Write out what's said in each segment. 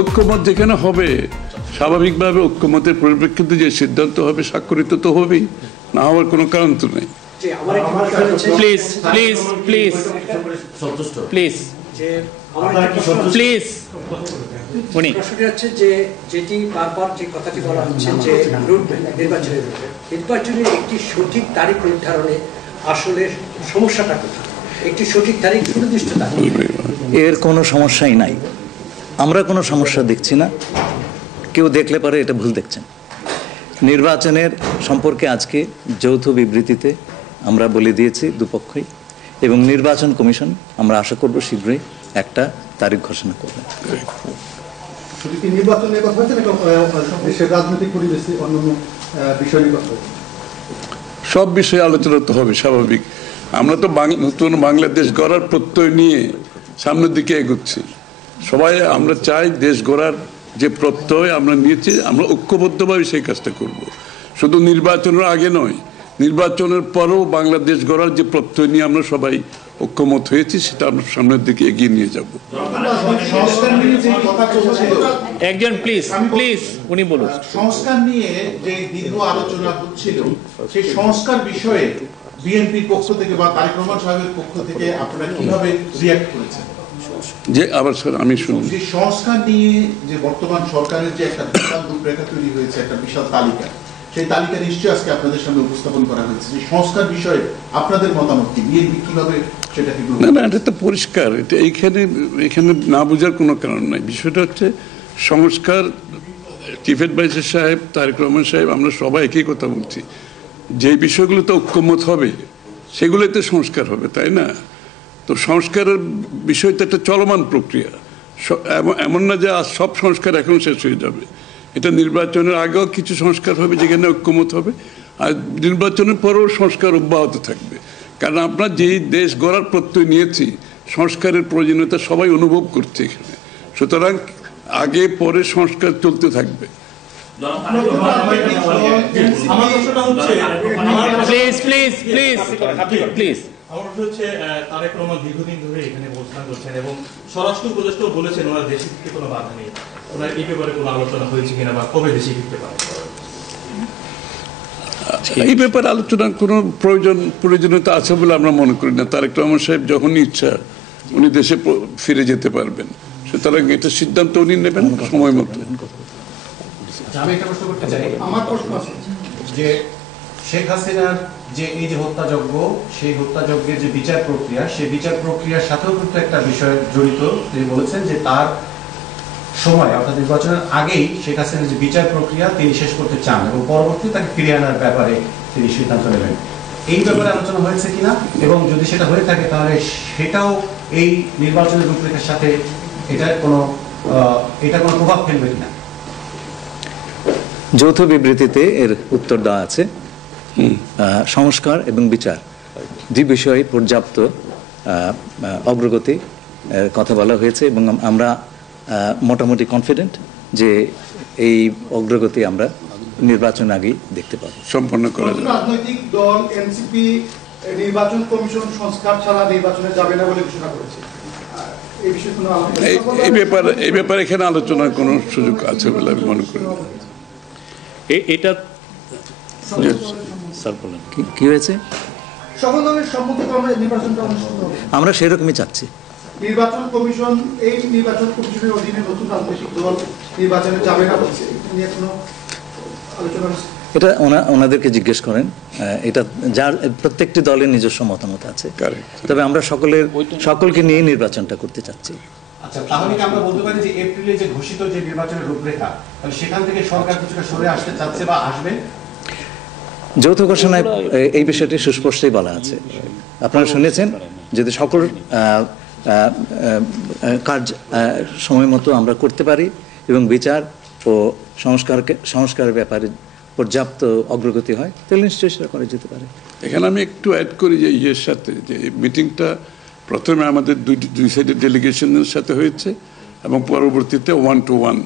ঐক্যমত যেখানে হবে স্বাভাবিকভাবে ঐক্যমতের পরিপ্রেক্ষিতে যে সিদ্ধান্ত হবে স্বাক্ষরিত তো হবেই, না হওয়ার কোনো কারণ তো নেই। Please please please please please উনি প্রশ্নটি হচ্ছে যে যেটি বারবার যে কথাটি বলা হচ্ছে যে নির্বাচনের একটি সঠিক তারিখ নির্ধারণে আসলে সমস্যাটা কোথায়? একটি সঠিক তারিখ সুনির্দিষ্ট তারিখ, এর কোনো সমস্যাই নাই, আমরা কোনো সমস্যা দেখছি না। কেউ দেখলে পারে এটা ভুল দেখছেন। নির্বাচনের সম্পর্কে আজকে যৌথ বিবৃতিতে আমরা বলে দিয়েছি দুপক্ষই, এবং নির্বাচন কমিশন আমরা আশা করব শীঘ্রই একটা তারিখ ঘোষণা করবে। নির্বাচনের কথা হচ্ছে দেশের রাজনৈতিক পরিবেশে অন্যান্য বিষয় নিয়ে কথা, সব বিষয়ে আলোচনা তো হবে স্বাভাবিক। আমরা তো নতুন বাংলাদেশ গড়ার প্রত্যয় নিয়ে সামনের দিকে এগোচ্ছি। সবাই আমরা চাই দেশ গড়ার যে প্রত্যয় আমরা নিয়েছি, আমরা ঐক্যবদ্ধভাবে সেই কাজটা করব। শুধু নির্বাচনের আগে নয়, নির্বাচনের পরেও বাংলাদেশ গড়ার যে প্রত্যয় নিয়ে আমরা সবাই ঐক্যমত হয়েছি, সেটা আমরা সামনের দিকে এগিয়ে নিয়ে যাব। একজন প্লিজ প্লিজ উনি বলুন। সংস্কার নিয়ে যে দীর্ঘ আলোচনা হচ্ছিল, সেই সংস্কার বিষয়ে বিএনপির পক্ষ থেকে বা তারেক রহমান সাহেবের পক্ষ থেকে আপনারা কিভাবে রিঅ্যাক্ট করেছেন? যে আবার স্যার আমি শুনি, যে সংস্কার নিয়ে যে বর্তমান সরকারের যে একটা বিশাল রূপরেখা তৈরি হয়েছে, একটা বিশাল তালিকা, সেই তালিকা নিশ্চয়ই আজকে আপনাদের সামনে উপস্থাপন করা হয়েছে। যে সংস্কার বিষয়ে আপনাদের মতামত কি? বিএনপি কিভাবে সেটাকে? না, এটা তো পরিষ্কার। এটা এখানে না বোঝার কোনো কারণ নাই। বিষয়টা হচ্ছে সংস্কার। চিফ অ্যাডভাইজার সাহেব, তারেক রহমান সাহেব, আমরা সবাই একই কথা বলছি। যে বিষয়গুলো তো ঐক্যমত হবে সেগুলোতে সংস্কার হবে, তাই না? তো সংস্কারের বিষয় তো একটা চলমান প্রক্রিয়া। এমন না যে আজ সব সংস্কার এখন শেষ হয়ে যাবে। এটা নির্বাচনের আগেও কিছু সংস্কার হবে যেখানে ঐক্যমত হবে, আর নির্বাচনের পরেও সংস্কার অব্যাহত থাকবে। কারণ আমরা যেই দেশ গড়ার প্রত্যয় নিয়েছি, সংস্কারের প্রয়োজনীয়তা সবাই অনুভব করছে এখানে। সুতরাং আগে পরে সংস্কার চলতে থাকবে। Please please please please. আমার হচ্ছে তারেক রহমান দীর্ঘদিন ধরে এখানে অবস্থান করছেন এবং স্বরাষ্ট্র উপদেষ্টাও বলেছেন ওনার দেশে ফিরতে কোনো বাধা নেই। ওনার এই ব্যাপারে কোনো আলোচনা হয়েছে কিনা বা কবে দেশে ফিরতে পারে? এই ব্যাপারে আলোচনার কোনো প্রয়োজনীয়তা আছে বলে আমরা মনে করি না। তারেক রহমান সাহেব যখনই ইচ্ছা উনি দেশে ফিরে যেতে পারবেন, সুতরাং এটা সিদ্ধান্ত উনি নেবেন সময় মতো। আমি একটা প্রশ্ন করতে চাই। আমার প্রশ্ন আছে যে শেখ হাসিনার যে এই যে হত্যাযজ্ঞ, সেই হত্যাযজ্ঞের যে বিচার প্রক্রিয়া, সেই বিচার প্রক্রিয়ার সাথেও কিন্তু একটা বিষয় জড়িত। তিনি বলেছেন যে তার সময় অর্থাৎ নির্বাচনের আগেই শেখ হাসিনার যে বিচার প্রক্রিয়া তিনি শেষ করতে চান এবং পরবর্তী তাকে ফিরিয়ে আনার ব্যাপারে তিনি সিদ্ধান্ত নেবেন। এই ব্যাপারে আলোচনা হয়েছে কিনা, এবং যদি সেটা হয়ে থাকে তাহলে সেটাও এই নির্বাচনের রূপরেখার সাথে এটা কোনো প্রভাব ফেলবে কিনা? যৌথ বিবৃতিতে এর উত্তর দেওয়া আছে। সংস্কার এবং বিচার দুই বিষয়ে পর্যাপ্ত অগ্রগতি কথা বলা হয়েছে, এবং আমরা মোটামুটি কনফিডেন্ট যে এই অগ্রগতি আমরা নির্বাচন আগেই দেখতে পাবো। সম্পন্ন করা যাবে। রাজনৈতিক দল এনসিপি নির্বাচন কমিশন সংস্কার ছাড়া নির্বাচনে যাবে না বলে ঘোষণা করেছে। এই ব্যাপারে এখানে আলোচনার কোনো সুযোগ আছে বলে আমি মনে করি না। এটা স্যার বলেন কি হয়েছে? সকল দলের সম্মতিক্রমে নির্বাচনটা অনুষ্ঠিত হবে, আমরা সেরকমই চাচ্ছি। নির্বাচন কমিশন, এই নির্বাচন কমিশনের অধীনে নতুন রাজনৈতিক দল নির্বাচনে যাবে না বলছে, নিয়ে কোনো আলোচনা? এটা ওনাদেরকে জিজ্ঞেস করেন। এটা যার প্রত্যেকটি দলের নিজস্ব মতামত আছে, তবে আমরা সকলকে নিয়ে নির্বাচনটা করতে চাচ্ছি। আচ্ছা, তাহলে কি আমরা বলতে পারি যে এপ্রিলে যে ঘোষিত যে নির্বাচনের রূপরেখা, তাহলে সেখান থেকে সরকার কিছুটা সরে আসতে চাচ্ছে বা আসবে? যৌথ ঘোষণায় এই বিষয়টি সুস্পষ্টই বলা আছে। আপনারা শুনেছেন, যদি সকল কাজ সময় মতো আমরা করতে পারি এবং বিচার ও সংস্কারের ব্যাপারে পর্যাপ্ত অগ্রগতি হয়, তাহলে নিশ্চয়ই সেটা করা যেতে পারে। এখানে আমি একটু অ্যাড করি যে ইয়ের সাথে, যে মিটিংটা প্রথমে আমাদের দুই সাইডের ডেলিগেশনের সাথে হয়েছে এবং পরবর্তীতে 1-to-1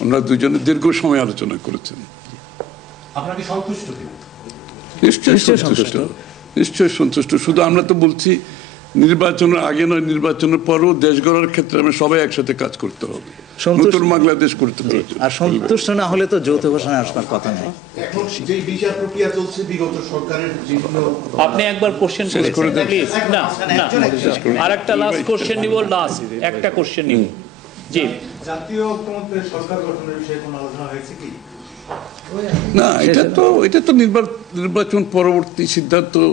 ওনারা দুজনে দীর্ঘ সময় আলোচনা করেছেন। আপনারা কি সন্তুষ্ট? নিশ্চয়ই সন্তুষ্ট। শুধু আমরা তো বলছি নির্বাচনের আগে নয়, নির্বাচনের পরও দেশ গড়ার ক্ষেত্রে আমরা সবাই একসাথে কাজ করতে হবে, সন্তুষ্ট- নতুন বাংলাদেশ করতে হবে। আর সন্তুষ্ট না হলে তো যৌথ ঘোষণায় আসবার কথা নেই। এখন যে বিচার প্রক্রিয়া চলছে বিগত সরকারের বিভিন্ন আপনি একবার কোশ্চেন শেষ করে দেন। প্লিজ। না না, আর একটা লাস্ট কোশ্চেন নিব, লাস্ট একটা কোশ্চেন নিব। জি, জাতীয় ঐক্যমত্যের সরকার গঠনের বিষয়ে কোনো আলোচনা হয়েছে কি? না, এটা তো নির্বাচন পরবর্তী সিদ্ধান্ত,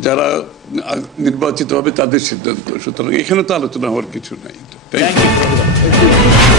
যারা নির্বাচিত হবে তাদের সিদ্ধান্ত, সুতরাং এখানে তো আলোচনা হওয়ার কিছু নাই। Thank you.